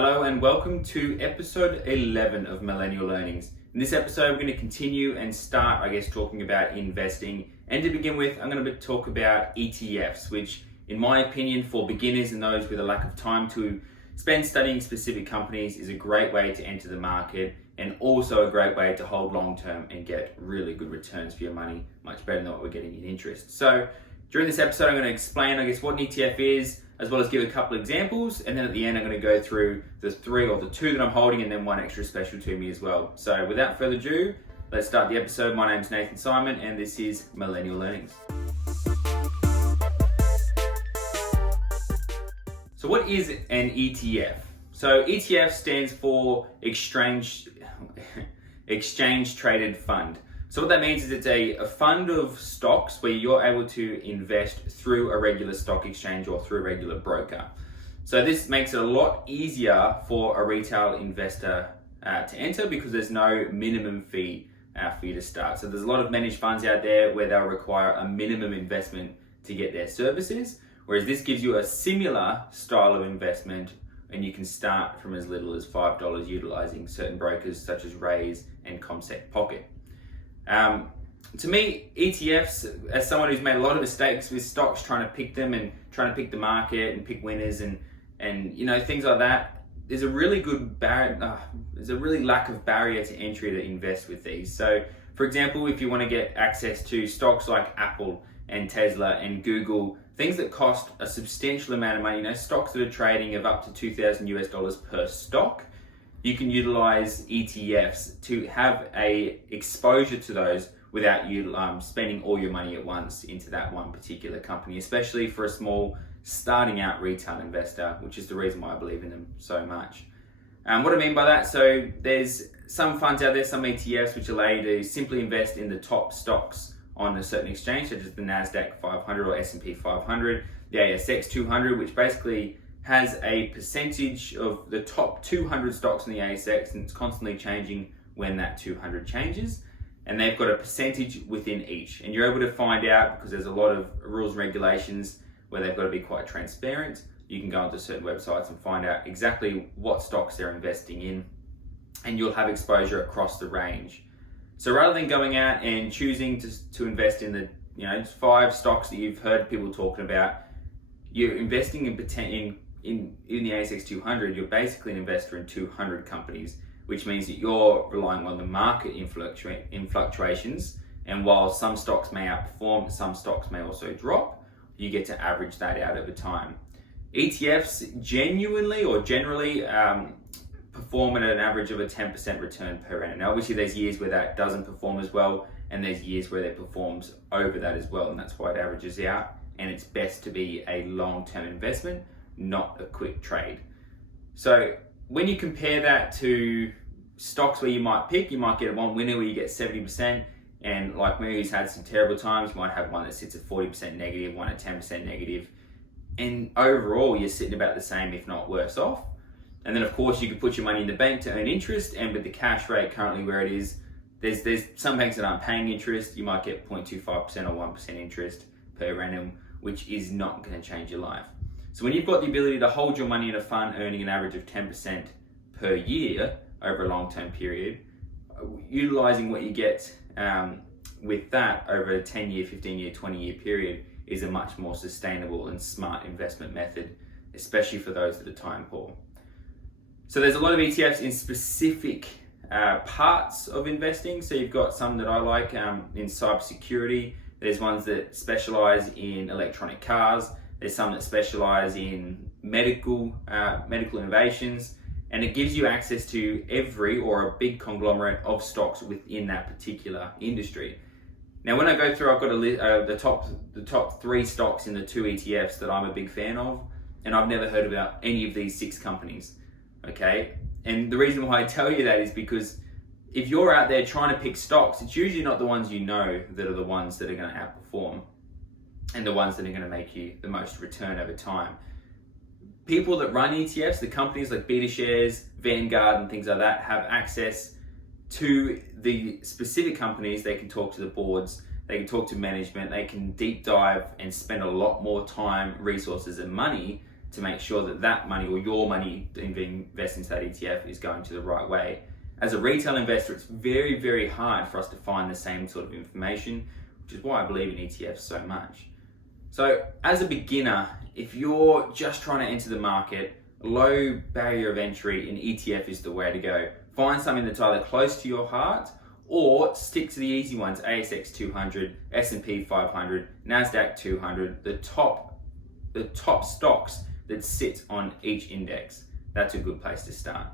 Hello and welcome to episode 11 of Millennial Learnings. In this episode, we're going to continue and start, talking about investing. And to begin with, I'm going to talk about ETFs, which in my opinion, for beginners and those with a lack of time to spend studying specific companies, is a great way to enter the market and also a great way to hold long-term and get really good returns for your money, much better than what we're getting in interest. So during this episode, I'm going to explain, what an ETF is, as well as give a couple of examples, and then at the end I'm going to go through the two that I'm holding and then one extra special to me as well. So without further ado, let's start the episode. My name's Nathan Simon and this is Millennial Learnings. So what is an ETF? So ETF stands for Exchange Traded Fund. So what that means is it's a fund of stocks where you're able to invest through a regular stock exchange or through a regular broker. So this makes it a lot easier for a retail investor to enter because there's no minimum fee for you to start. So there's a lot of managed funds out there where they'll require a minimum investment to get their services, whereas this gives you a similar style of investment and you can start from as little as $5 utilizing certain brokers such as Raise and ComSec Pocket. To me, ETFs, as someone who's made a lot of mistakes with stocks, trying to pick them and trying to pick the market and pick winners and things like that, there's a really lack of barrier to entry to invest with these. So, for example, if you want to get access to stocks like Apple and Tesla and Google, things that cost a substantial amount of money, stocks that are trading of up to $2,000 per stock, you can utilize ETFs to have a exposure to those without you spending all your money at once into that one particular company, especially for a small starting out retail investor, which is the reason why I believe in them so much. What I mean by that, so there's some funds out there, some ETFs, which allow you to simply invest in the top stocks on a certain exchange, such as the NASDAQ 500 or S&P 500, the ASX 200, which basically has a percentage of the top 200 stocks in the ASX, and it's constantly changing when that 200 changes. And they've got a percentage within each. And you're able to find out, because there's a lot of rules and regulations where they've got to be quite transparent. You can go onto certain websites and find out exactly what stocks they're investing in, and you'll have exposure across the range. So rather than going out and choosing to invest in the 5 stocks that you've heard people talking about, you're investing in the ASX 200, you're basically an investor in 200 companies, which means that you're relying on the market in fluctuations. And while some stocks may outperform, some stocks may also drop, you get to average that out over time. ETFs generally perform at an average of a 10% return per annum. Now, obviously, there's years where that doesn't perform as well, and there's years where it performs over that as well, and that's why it averages out. And it's best to be a long-term investment, not a quick trade. So when you compare that to stocks where you might get one winner where you get 70%, and like me, who's had some terrible times, you might have one that sits at 40% negative, one at 10% negative, and overall you're sitting about the same, if not worse off. And then of course you could put your money in the bank to earn interest, and with the cash rate currently where it is, there's some banks that aren't paying interest. You might get 0.25% or 1% interest per annum, which is not going to change your life. So when you've got the ability to hold your money in a fund earning an average of 10% per year over a long-term period, utilizing what you get with that over a 10-year, 15-year, 20-year period is a much more sustainable and smart investment method, especially for those that are time poor. So there's a lot of ETFs in specific parts of investing. So you've got some that I like in cybersecurity. There's ones that specialize in electronic cars. There's some that specialize in medical innovations, and it gives you access to every or a big conglomerate of stocks within that particular industry. Now, when I go through, I've got the top 3 stocks in the 2 ETFs that I'm a big fan of, and I've never heard about any of these 6 companies. Okay, and the reason why I tell you that is because if you're out there trying to pick stocks, it's usually not the ones you know that are the ones that are going to outperform and the ones that are going to make you the most return over time. People that run ETFs, the companies like BetaShares, Vanguard and things like that, have access to the specific companies. They can talk to the boards, they can talk to management, they can deep dive and spend a lot more time, resources and money to make sure that that money or your money being invested into that ETF is going to the right way. As a retail investor, it's very, very hard for us to find the same sort of information, which is why I believe in ETFs so much. So as a beginner, if you're just trying to enter the market, low barrier of entry, an ETF is the way to go. Find something that's either close to your heart or stick to the easy ones, ASX 200, S&P 500, NASDAQ 200, the top stocks that sit on each index. That's a good place to start.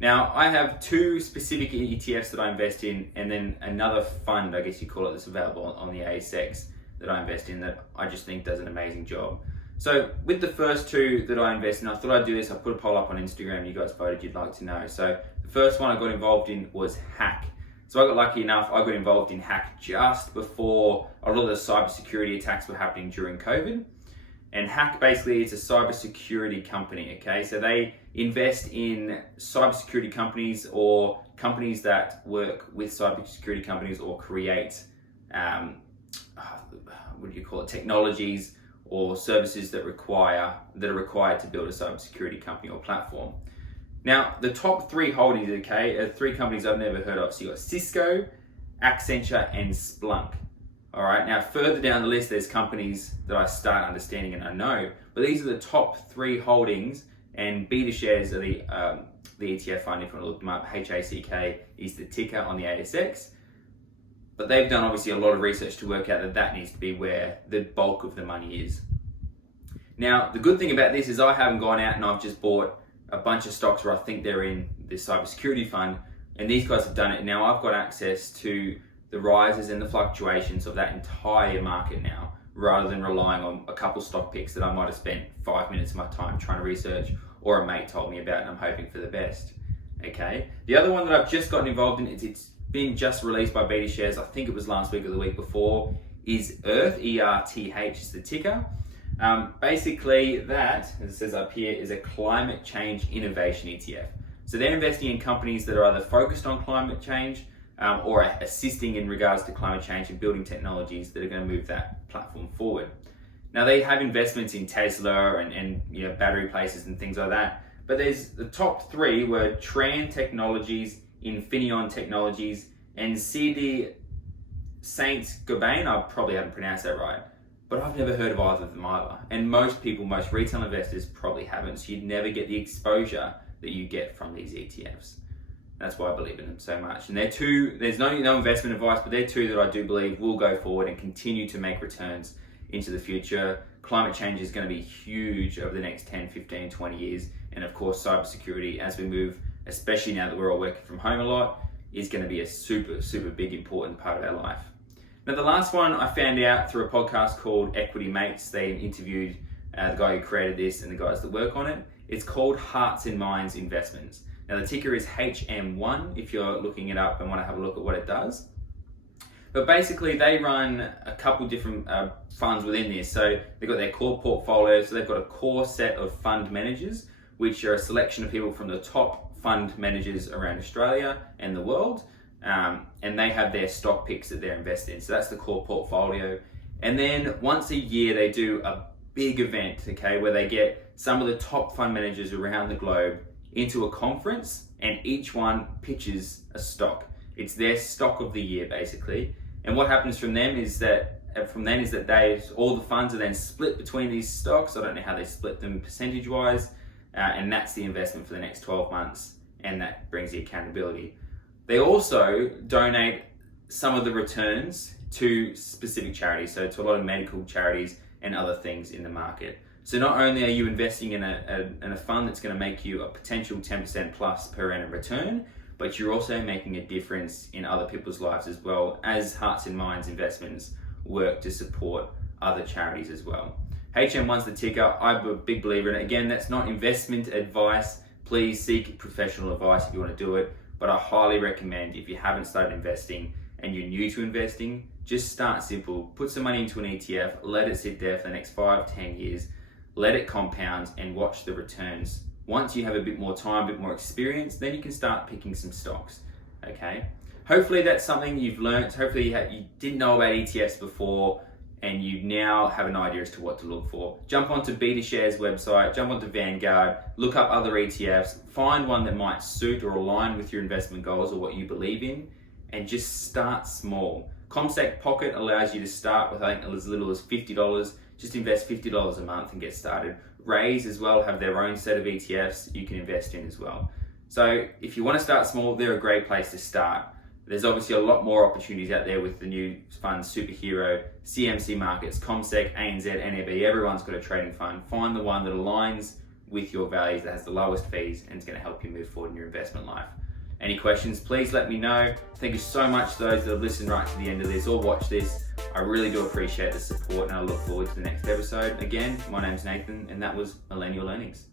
Now, I have two specific ETFs that I invest in, and then another fund, I guess you call it, that's available on the ASX that I invest in that I just think does an amazing job. So with the first two that I invest in, I thought I'd do this. I put a poll up on Instagram. You guys voted you'd like to know. So the first one I got involved in was Hack. So I got lucky enough, I got involved in Hack just before a lot of the cybersecurity attacks were happening during COVID. And Hack basically is a cybersecurity company, okay? So they invest in cybersecurity companies or companies that work with cybersecurity companies or create, technologies or services that are required to build a cybersecurity company or platform. Now, the top three holdings, okay, are three companies I've never heard of. So you got Cisco, Accenture, and Splunk. All right, now further down the list, there's companies that I start understanding and I know, but these are the top three holdings, and beta shares are the ETF fund. If you want to look them up, HACK is the ticker on the ASX. But they've done obviously a lot of research to work out that that needs to be where the bulk of the money is. Now, the good thing about this is I haven't gone out and I've just bought a bunch of stocks where I think they're in this cybersecurity fund, and these guys have done it. Now I've got access to the rises and the fluctuations of that entire market now, rather than relying on a couple stock picks that I might have spent 5 minutes of my time trying to research, or a mate told me about and I'm hoping for the best. Okay. The other one that I've just gotten involved in, it's been just released by Beta Shares, I think it was last week or the week before, is ERTH, ERTH is the ticker. Basically that, as it says up here, is a climate change innovation ETF. So they're investing in companies that are either focused on climate change or assisting in regards to climate change and building technologies that are going to move that platform forward. Now they have investments in Tesla and battery places and things like that, but there's the top three were Tran Technologies, Infineon Technologies, and CD Saint-Gobain. I probably haven't pronounced that right, but I've never heard of either of them either. And most retail investors probably haven't, so you'd never get the exposure that you get from these ETFs. That's why I believe in them so much. And they're two, there's no investment advice, but they're two that I do believe will go forward and continue to make returns into the future. Climate change is going to be huge over the next 10, 15, 20 years. And of course, cybersecurity, as we move, especially now that we're all working from home a lot, is going to be a super, super big, important part of our life. Now, the last one I found out through a podcast called Equity Mates. They interviewed the guy who created this and the guys that work on it. It's called Hearts and Minds Investments. Now, the ticker is HM1 if you're looking it up and want to have a look at what it does. But basically, they run a couple different funds within this. So they've got their core portfolio. So they've got a core set of fund managers, which are a selection of people from the top fund managers around Australia and the world. And they have their stock picks that they're invested in. So that's the core portfolio. And then once a year, they do a big event, okay, where they get some of the top fund managers around the globe into a conference, and each one pitches a stock. It's their stock of the year, basically. And what happens from them is that all the funds are then split between these stocks. I don't know how they split them percentage-wise, and that's the investment for the next 12 months, and that brings the accountability. They also donate some of the returns to specific charities, so to a lot of medical charities and other things in the market. So not only are you investing in a fund that's going to make you a potential 10% plus per annum return, but you're also making a difference in other people's lives as well, as Hearts and Minds Investments work to support other charities as well. HM1's the ticker. I'm a big believer in it. Again, that's not investment advice. Please seek professional advice if you want to do it. But I highly recommend, if you haven't started investing and you're new to investing, just start simple. Put some money into an ETF, let it sit there for the next 5, 10 years, let it compound and watch the returns. Once you have a bit more time, a bit more experience, then you can start picking some stocks, okay? Hopefully that's something you've learned. Hopefully you didn't know about ETFs before, and you now have an idea as to what to look for. Jump onto BetaShares website, jump onto Vanguard, look up other ETFs, find one that might suit or align with your investment goals or what you believe in, and just start small. CommSec Pocket allows you to start with, I think, as little as $50. Just invest $50 a month and get started. Raise as well have their own set of ETFs you can invest in as well. So if you want to start small, they're a great place to start. There's obviously a lot more opportunities out there with the new funds, Superhero, CMC Markets, CommSec, ANZ, NAB. Everyone's got a trading fund. Find the one that aligns with your values, that has the lowest fees, and it's going to help you move forward in your investment life. Any questions, please let me know. Thank you so much to those that have listened right to the end of this or watched this. I really do appreciate the support, and I look forward to the next episode. Again, my name's Nathan, and that was Millennial Earnings.